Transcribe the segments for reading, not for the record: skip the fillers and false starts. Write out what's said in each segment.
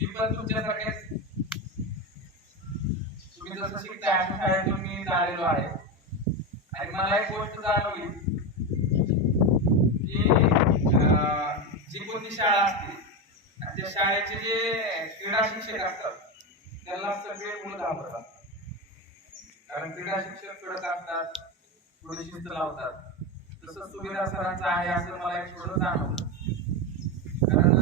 मी पण तुमच्यासारखे तुम्ही जसं शिकताय अशा शाळेतून मी आलेलो आहे आणि मला एक गोष्ट जाणवली की जी कोणती शाळा असते आणि त्या शाळेचे जे क्रीडा शिक्षक असतात त्यांना सगळे मुलं घाबरतात. कारण क्रीडा शिक्षक कडक असतात, थोडी शिस्त लावतात. तसं सुविधा सरांचं आहे असं मला एक थोडं जाणवलं. कारण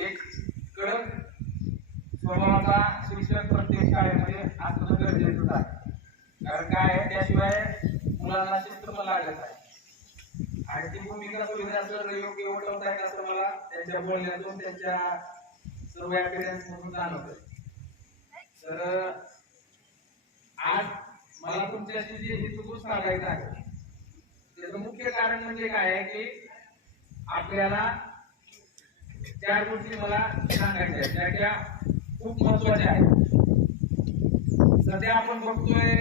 एक कडक स्वभावाचा शिक्षक प्रत्येक शाळेमध्ये असणं गरजेचं आहे. कारण काय आहे, त्याशिवाय मुलांना शिस्त पण लागत आहे. आणि ती भूमिका सुविधा सर योग्य ओळखत आहेत असं मला त्यांच्या बोलण्यातून त्यांच्या सर्व एक्सपिरियन्स मधून जाणवतं. तर आज मला तुमच्याशी जे हेतू सांगायचं आहे त्याचं मुख्य कारण म्हणजे काय आहे की आपल्याला चार गोष्टी मला सांगायच्या आहेत त्या खूप महत्वाच्या आहेत. सध्या आपण बघतोय,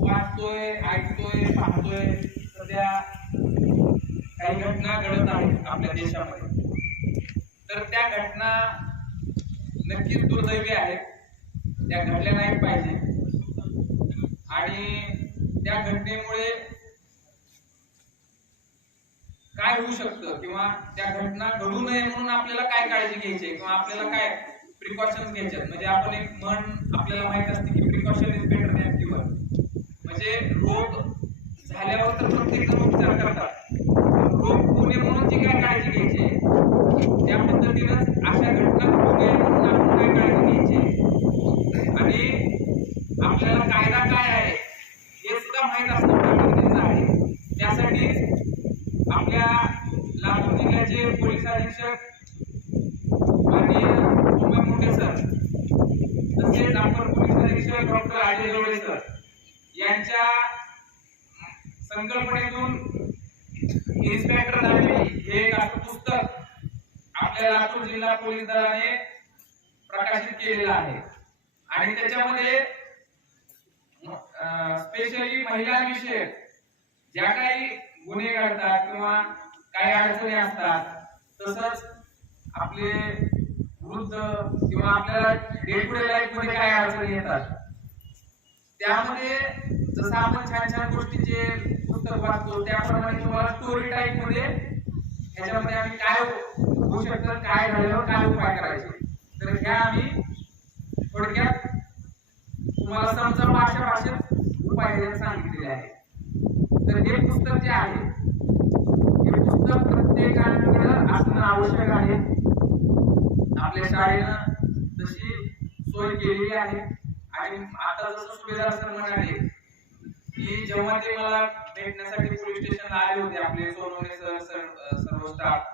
वाचतोय, ऐकतोय, पाहतोय, सध्या काही घटना घडत आहेत आपल्या देशामध्ये. तर त्या घटना नक्कीच दुर्दैवी आहेत, त्या घडल्या नाही पाहिजे. आणि त्या घटनेमुळे काय होऊ शकतं किंवा त्या घटना घडू नये म्हणून आपल्याला काय काळजी घ्यायची किंवा आपल्याला काय प्रिकॉशन्स घ्यायचे. म्हणजे आपण एक म्हण आपल्याला माहित असते की precaution is better than cure. म्हणजे रोग झाल्यावर तर प्रत्येक जण उपचार करतात, रोग होऊ नये म्हणून जी काय काळजी घ्यायची त्या पद्धतीनंच अशा घटना घडू नये म्हणून आपण काय काळजी घ्यायची. आणि आपल्याला कायदा काय आहे हे सुद्धा माहित असणं गरजेचं आहे. त्यासाठी आपल्या लातूर जिल्ह्याचे पोलीस अधीक्षक आणि उमेश मोठे सर तसेच अपर पोलीस अधीक्षक डॉक्टर अजय जोडे सर यांच्या संकल्पनेतून इन्स्पेक्टर दाबेली हे एक असं पुस्तक आपल्या लातूर जिल्हा पोलीस दलाने प्रकाशित केलेलं आहे. आणि त्याच्यामध्ये स्पेशली महिलांविषयक ज्या काही गुन्हे घडतात किंवा काही अडचणी असतात, तसंच आपले वृद्ध किंवा आपल्याला डे टू डे लाईफ मध्ये काय अडचणी येतात त्यामध्ये जसं आपण छान छान गोष्टीचे पुस्तक वाचतो त्याप्रमाणे तुम्हाला स्टोरी टाईप मध्ये ह्याच्यामध्ये आम्ही काय होऊ शकतं, काय झाल्यावर काय उपाय करायचे, तर ह्या आम्ही थोडक्यात तुम्हाला समजा अशा भाषेत उपाय सांगितलेले आहे. तर हे पुस्तक जे आहे हे पुस्तक प्रत्येकाकडे असणं आवश्यक आहे. आपल्या शाळेनं तशी सोय केलेली आहे. आणि आता जसं सुभेदार सर म्हणाले की जेव्हा ते मला भेटण्यासाठी पोलीस स्टेशनला आले होते आपले सोनवणे सर सर्व स्टाफ,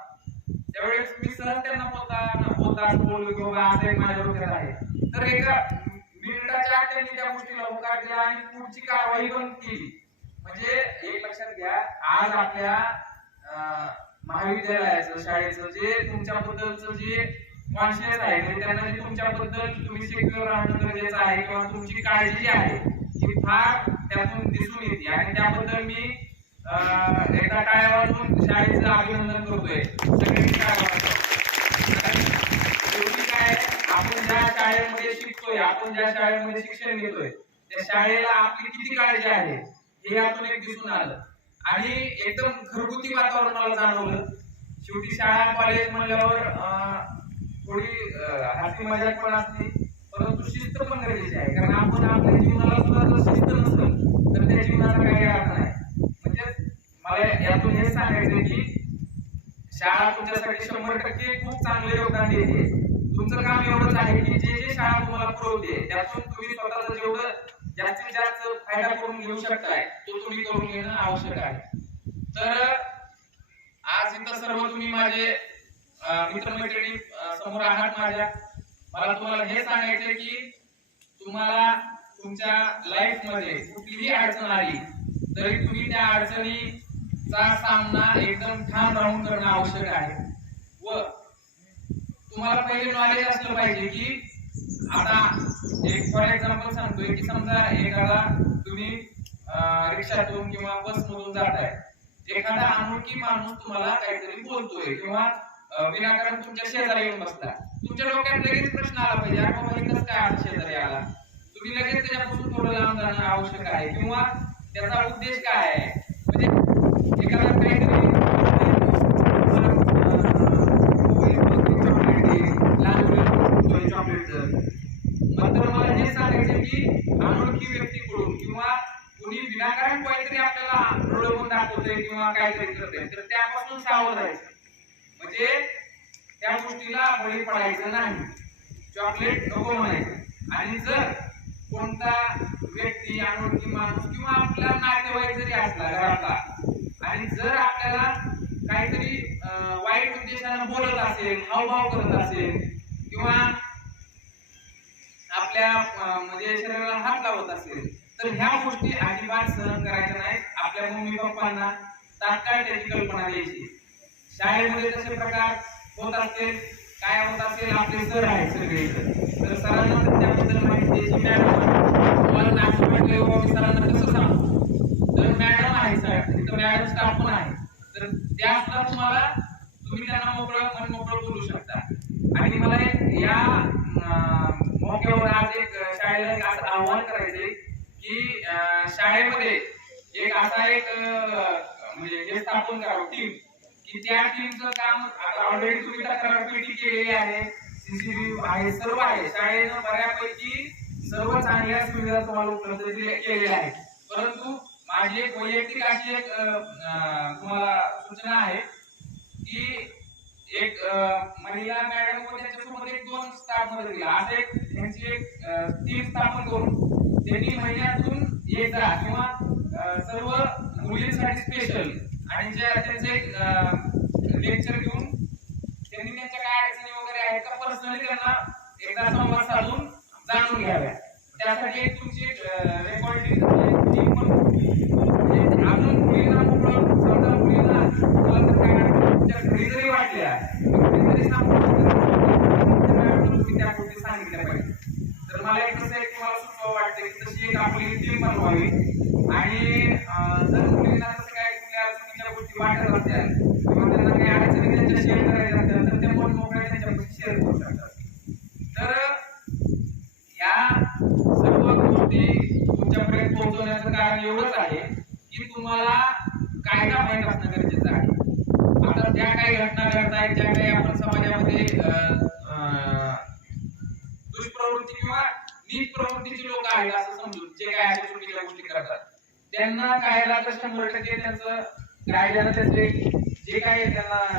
त्यावेळेस मी सहज त्यांना बोलता बोललो की बाबा असं एक माझ्या डोक्यात आहे. तर एका मिनिटाच्या आत त्यांनी त्या गोष्टीला होकार दिला आणि पुढची कारवाई पण केली. म्हणजे एक लक्षात घ्या, आज आपल्या महाविद्यालयाचं शाळेचं जे तुमच्याबद्दलचं जे कॉन्शियस आहे म्हणजे त्यांना जे तुमच्याबद्दल तुम्ही सिक्युअर राहणं गरजेचं आहे किंवा तुमची काळजी जी आहे ही फार त्यातून दिसून येते. आणि त्याबद्दल मी एकदा टाळ्या वाजवून शाळेचं अभिनंदन करतोय. सगळ्यांनी टाळ्या वाजवा. शेवटी काय आपण ज्या शाळेमध्ये शिकतोय, आपण ज्या शाळेमध्ये शिक्षण घेतोय त्या शाळेला आपली किती काळजी आहे हे यातून एक दिसून आलं. आणि एकदम घरगुती वातावरण मला जाणवलं. शेवटी शाळा कॉलेज म्हणल्यावर थोडी हसी मजाक पण असते, परंतु शिस्त पण गरजेची आहे. कारण आपण आपल्या जीवनाला सुद्धा जर शिस्त नसेल तर त्या जीवनाचा काही अर्थ नाही. म्हणजे मला यातून हे सांगायचं की शाळा तुमच्यासाठी 100% खूप चांगले योगदान देते. तुमचं काम एवढंच आहे की जे जे शाळा तुम्हाला पुरवते त्यातून तुम्ही स्वतःचं जेवढं जास्तीत जास्त फायदा करून घेऊ शकताय तो तुम्ही करून घेणं आवश्यक आहे. तर आज इथं सर्व तुम्ही माझे मित्रमैत्रिणी समोर आहात माझ्या. मला तुम्हाला हे सांगायचं की तुम्हाला तुमच्या लाईफ मध्ये कुठलीही अडचण आली तरी तुम्ही त्या अडचणीचा सामना एकदम ठाम राहून करणं आवश्यक आहे. व तुम्हाला पहिले नॉलेज असलं पाहिजे की आता एक फॉर एक्झाम्पल सांगतोय की समजा एखादा तुम्ही रिक्षातून किंवा बस मधून जाताय, एखादा अनोळखी माणूस तुम्हाला काहीतरी बोलतोय किंवा विनाकारण तुमच्या शेजारी येऊन बसला, तुमच्या डोक्यात लगेच प्रश्न आला पाहिजे, अरे बाबा इथंच काय आता शेजारी आला, तुम्ही लगेच त्याच्यापासून थोडं लांब जाणं आवश्यक आहे, किंवा त्याचा उद्देश काय आहे. म्हणजे एखादा काहीतरी मात्र मला हे सांगायचं की अनोळखी व्यक्तीकडून किंवा कुणी विनाकारण काहीतरी आपल्याला डोळवून दाखवतोय किंवा काहीतरी करतोय, तर त्यापासून सावध राहायचं. म्हणजे त्या गोष्टीला बळी पडायचं नाही, चॉकलेट नको म्हणायचं. आणि जर कोणता व्यक्ती, अनोळखी माणूस किंवा आपला नातेवाईक जरी असला घरातला, आणि जर आपल्याला काहीतरी वाईट उद्देशानं बोलत असेल, हावभाव करत असेल, किंवा आपल्या म्हणजे शरीराला हात लावत असेल, तर ह्या गोष्टी अजिबात सहन करायच्या नाहीत. आपल्या मम्मी पप्पांना तात्काळ त्याची कल्पना द्यायची. शाळेमध्ये तसे प्रकार होत असतील, काय होत असेल, आपले सर आहेत सगळे, तर सरांना त्याबद्दल माहिती द्यायची. मॅडम तुम्हाला नाशिक म्हटले मी सरांना कसं सांगू, तर मॅडम आहे सर, तिथं मॅडम स्टाफ पण आहे, तर त्या सुद्धा तुम्ही त्यांना मन मोकळं बोलू शकता. आणि मला या मौक्यावर आज एक शाळेला एक असं आव्हान करायचंय की शाळेमध्ये एक असा एक म्हणजे हे स्थापन करावं टीम, की त्या टीमचं काम आता ऑलरेडी तुम्ही तक्रार पेटी केलेली आहे, सीसीटीव्ही आहे, सर्व आहे, शाळेनं बऱ्यापैकी सर्व चांगल्या सुविधा तुम्हाला उपलब्ध केलेल्या आहेत. परंतु माझी एक वैयक्तिक अशी एक तुम्हाला सूचना आहे की एक महिला मॅडम व त्यांच्यासोबत एक 2 स्टाफ मध्ये दिला, असं एक त्यांची एक टीम स्थापन करून त्यांनी महिन्यातून एकदा किंवा सर्व मुलींसाठी स्पेशल आणि जे त्यांचे लेक्चर घेऊन त्यांनी त्यांच्या काय अडचणी वगैरे आहेत तर पर्सनली त्यांना एकदा संवाद साधून जाणून घ्याव्या. त्यासाठी एक तुमची रेकॉर्डिंग टीम पण अजून मुलींना मोकळं, समजा मुलींना मला तर काय तुमच्या घरी जरी वाटल्या तरी त्या गोष्टी सांगितल्या पाहिजे. तर मला एक कसं एक तुम्हाला सुचवा वाटतं की तशी एक आपली टीम बनवावी, आणि जर मुलींना तसं काय कुठल्या चुकीच्या गोष्टी वाटत असतील किंवा त्यांना काही अडचणी त्यांच्या शेअर करायच्या असतील तर ते मन मोकळ्या त्यांच्यापाशी शेअर करू शकतात. तर या सर्व गोष्टी तुमच्यापर्यंत पोहोचवण्याचं कारण एवढंच आहे की तुम्हाला कायदा माहीत असणं गरजेचं आहे. आता ज्या काही घटना घडतायत, ज्या काही आपण समाजामध्ये दुष्प्रवृत्ती किंवा नीच प्रवृत्तीची लोक आहेत असं समजून जे काय अशा चुकीच्या गोष्टी करतात, त्यांना कायदा तर 100% त्यांचं कायद्यानं त्याचे जे काही त्यांना